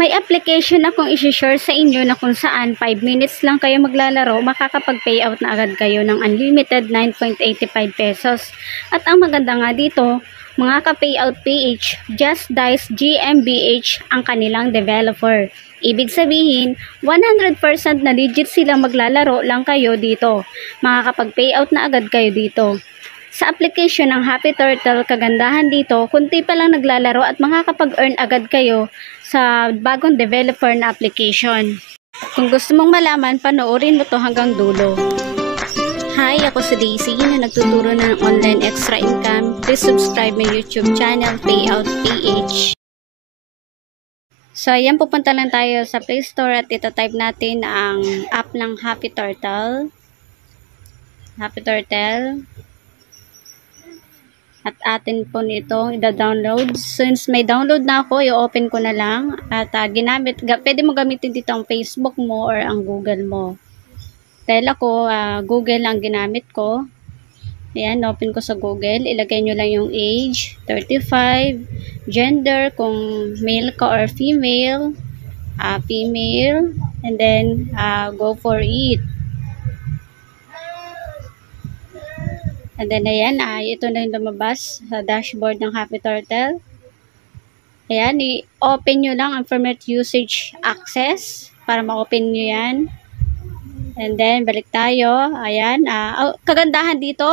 May application akong isi-share sa inyo na kung saan 5 minutes lang kayo maglalaro, makakapag-payout na agad kayo ng unlimited 9.85 pesos. At ang maganda nga dito, mga ka-payout PH, Just Dice GmbH ang kanilang developer. Ibig sabihin, 100% na legit silang maglalaro lang kayo dito. Makakapag-payout na agad kayo dito. Sa application ng Happy Turtle, kagandahan dito, kunti pa lang naglalaro at makakapag-earn agad kayo sa bagong developer na application. Kung gusto mong malaman, panoorin mo to hanggang dulo. Hi, ako si Daisy na nagtuturo ng online extra income. Please subscribe my YouTube channel, Payout PH. So, ayan, pupunta lang tayo sa Play Store at itatype natin ang app ng Happy Turtle. Happy Turtle. At atin po nito i-download. Since may download na ako, i-open ko na lang. At pwede mo gamitin dito ang Facebook mo or ang Google mo. Dahil ako, Google ang ginamit ko. Ayan, open ko sa Google. Ilagay nyo lang yung age, 35, gender, kung male ka or female, female, and then go for it. And then, ayan, ito na yung lumabas sa dashboard ng Happy Turtle. Ayan, i-open nyo lang ang permit usage access para ma-open nyo yan. And then, balik tayo. Ayan, kagandahan dito,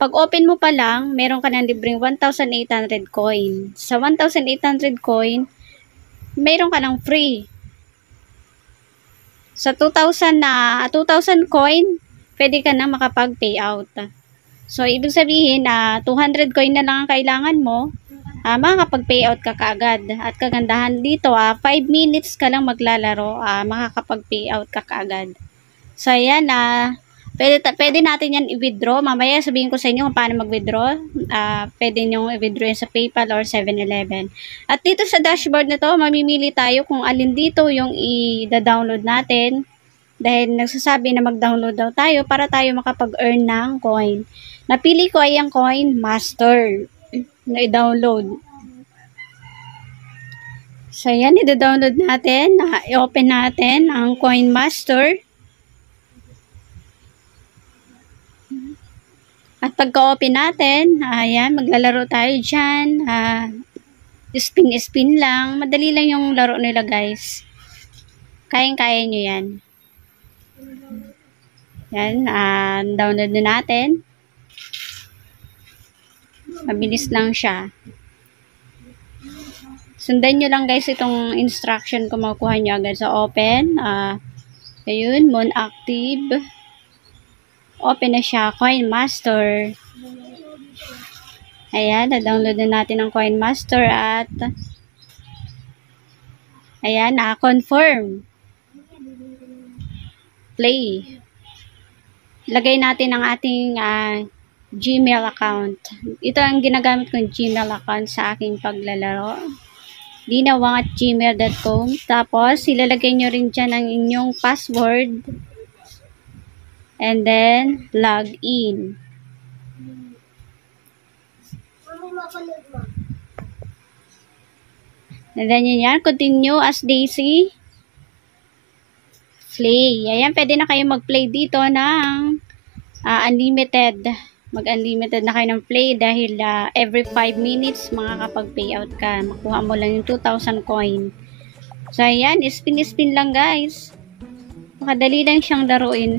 pag open mo pa lang, meron ka ng libreng 1,800 coin. Sa 1,800 coin, meron ka ng free. Sa 2,000 coin, pwede ka na makapag-payout. So, ibig sabihin na 200 coin na lang ang kailangan mo, makakapag-payout ka kaagad. At kagandahan dito, 5 minutes ka lang maglalaro, makakapag-payout ka kaagad. So, ayan, pwede natin yan i-withdraw. Mamaya sabihin ko sa inyo kung paano mag-withdraw. Pwede nyo i-withdraw sa PayPal or 7-Eleven. At dito sa dashboard na to, mamimili tayo kung alin dito yung i-download natin. Dahil nagsasabi na mag-download daw tayo para tayo makapag-earn ng coin. Napili ko ay ang Coin Master na i-download. So, yan, i-download natin. I-open natin ang Coin Master. At pagka-open natin, ayan, maglalaro tayo dyan. Spin lang. Madali lang yung laro nila, guys. Kayang-kaya nyo yan. Yan, download na natin. Mabilis lang siya. Sundan nyo lang guys itong instruction kung makuha nyo agad sa open. Ayun, Moon Active. Open na siya, Coin Master. Ayan, na-download na natin ang Coin Master at ayan, confirm. Play. Lagay natin ang ating Gmail account. Ito ang ginagamit kong Gmail account sa aking paglalaro. dinawang@gmail.com. Tapos, ilalagay nyo rin dyan ang inyong password. And then, log in. And then, yun yan. Continue as Daisy. Play. Ayan, pwede na kayo mag-play dito ng unlimited. Mag-unlimited na kayo ng play dahil every 5 minutes makakapag-payout ka. Makuha mo lang yung 2,000 coin. So, ayan. Spin lang, guys. Makadali lang siyang laruin.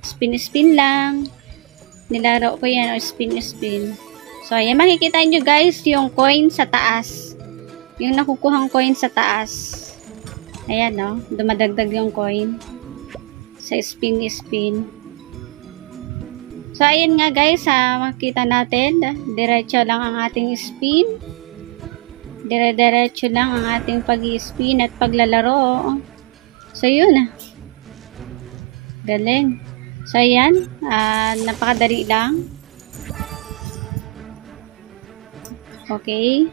Spin lang. Nilaro ko yan. O, spin. So, ayan. Makikita nyo, guys, yung coin sa taas. Yung nakukuhang coin sa taas. Ayan, no? Dumadagdag yung coin. Sa spin. So, ayan nga, guys. Makita natin. Diretso lang ang ating spin. Diretso lang ang ating pag-i-spin at paglalaro. So, yun. Galing. So, ayan. Napakadali lang. Okay.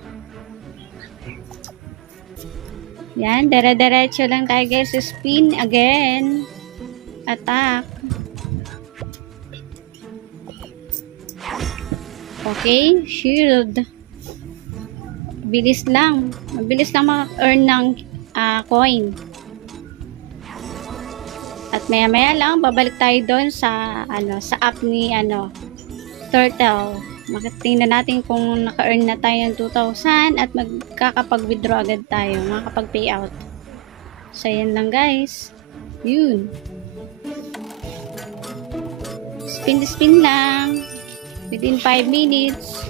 Yan. Diretso lang tayo, guys. Spin again. Attack. Okay. Shield. Mabilis lang. Mabilis lang maka-earn ng coin. At maya-maya lang, babalik tayo doon sa, sa app ni, Turtle. Tingnan natin kung naka-earn na tayo ng 2,000 at magkakapag-withdraw agad tayo, makakapag-payout. So, yan lang guys. Yun. Spin lang. Within 5 minutes.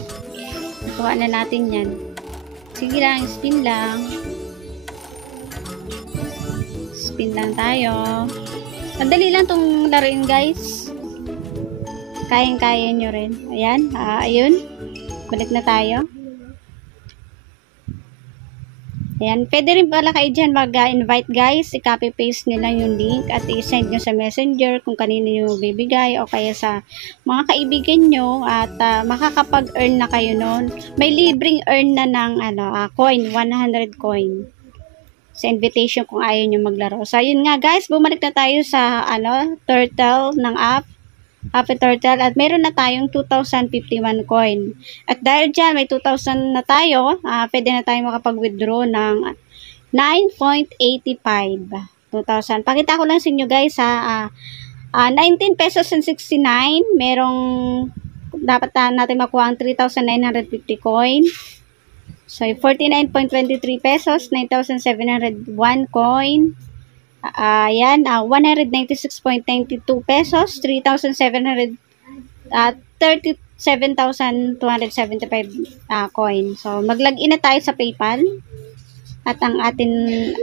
Nakuha na natin yan. Sige lang, spin lang. Spin lang tayo. Madali lang tong laruin guys. Kayang-kaya nyo rin. Ayan. Ayun. Balik na tayo. Ayan. Pwede rin pala kayo dyan mag-invite guys. I-copy-paste nyo lang yung link at i-send nyo sa messenger kung kanino yung bibigay o kaya sa mga kaibigan nyo at makakapag-earn na kayo nun. May libreng earn na ng coin. 100 coin. Sa invitation kung ayaw nyo maglaro. So, ayun nga guys, bumalik na tayo sa Turtle ng app. Happy Turtle. At meron na tayong 2,051 coin. At dahil dyan, may 2,000 na tayo, pwede na tayo makapag-withdraw ng 9.85. 2,000. Pakita ko lang sa inyo guys, 19 pesos and 69. Merong, dapat natin makuha ang 3,950 coin. So, 49.23 pesos, 9,701 coin. Yan, 196.92 pesos, 37,275 coin. So, mag-login na tayo sa PayPal. At ang atin,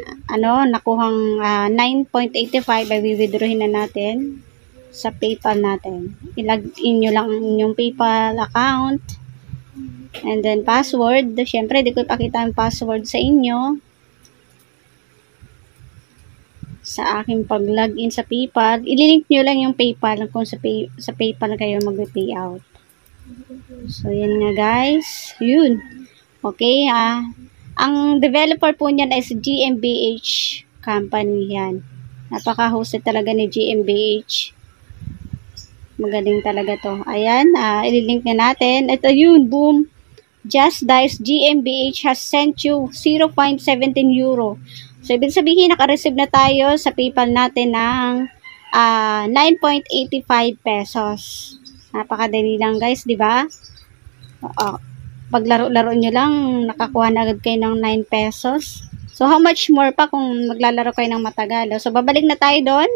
nakuhang 9.85 ay withdrawin na natin sa PayPal natin. I-login nyo lang yung PayPal account. And then, password. Siyempre, di ko ipakita ang password sa inyo. Sa aking pag-login sa PayPal. Ililink nyo lang yung PayPal kung sa PayPal kayo mag-payout. So, yan nga guys. Yun. Okay, ang developer po niyan is GmbH company yan. Napaka-hosted talaga ni GmbH. Magaling talaga to. Ayan, ililink na natin. Ito yun, boom. Just Dice GmbH has sent you 0.17 euro. So, ibig sabihin, naka-receive na tayo sa PayPal natin ng 9.85 pesos. Napakadali lang guys, di ba? Paglaro-laro nyo lang, nakakuha na agad kayo ng 9 pesos. So, how much more pa kung maglalaro kayo ng matagal? So, babalik na tayo doon.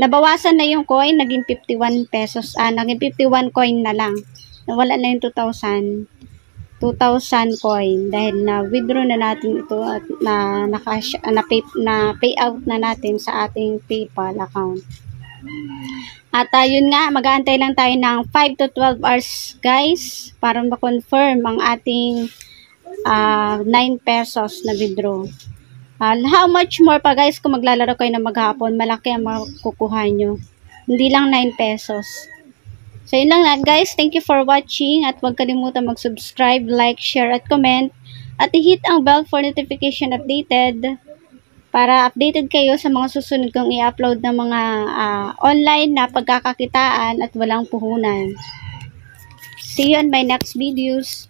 Nabawasan na yung coin, naging 51 pesos. Naging 51 coin na lang. Nawala na yung 2,000 coin dahil na-withdraw na natin ito at payout na natin sa ating PayPal account. At yun nga, mag-aantay lang tayo ng 5 to 12 hours guys para ma-confirm ang ating 9 pesos na withdraw. How much more pa guys kung maglalaro kayo na maghapon, malaki ang makukuha nyo. Hindi lang 9 pesos. So, yun lang guys. Thank you for watching at huwag kalimutan mag-subscribe, like, share, at comment. At i-hit ang bell for notification updated para updated kayo sa mga susunod kong i-upload na mga online na pagkakakitaan at walang puhunan. See you on my next videos.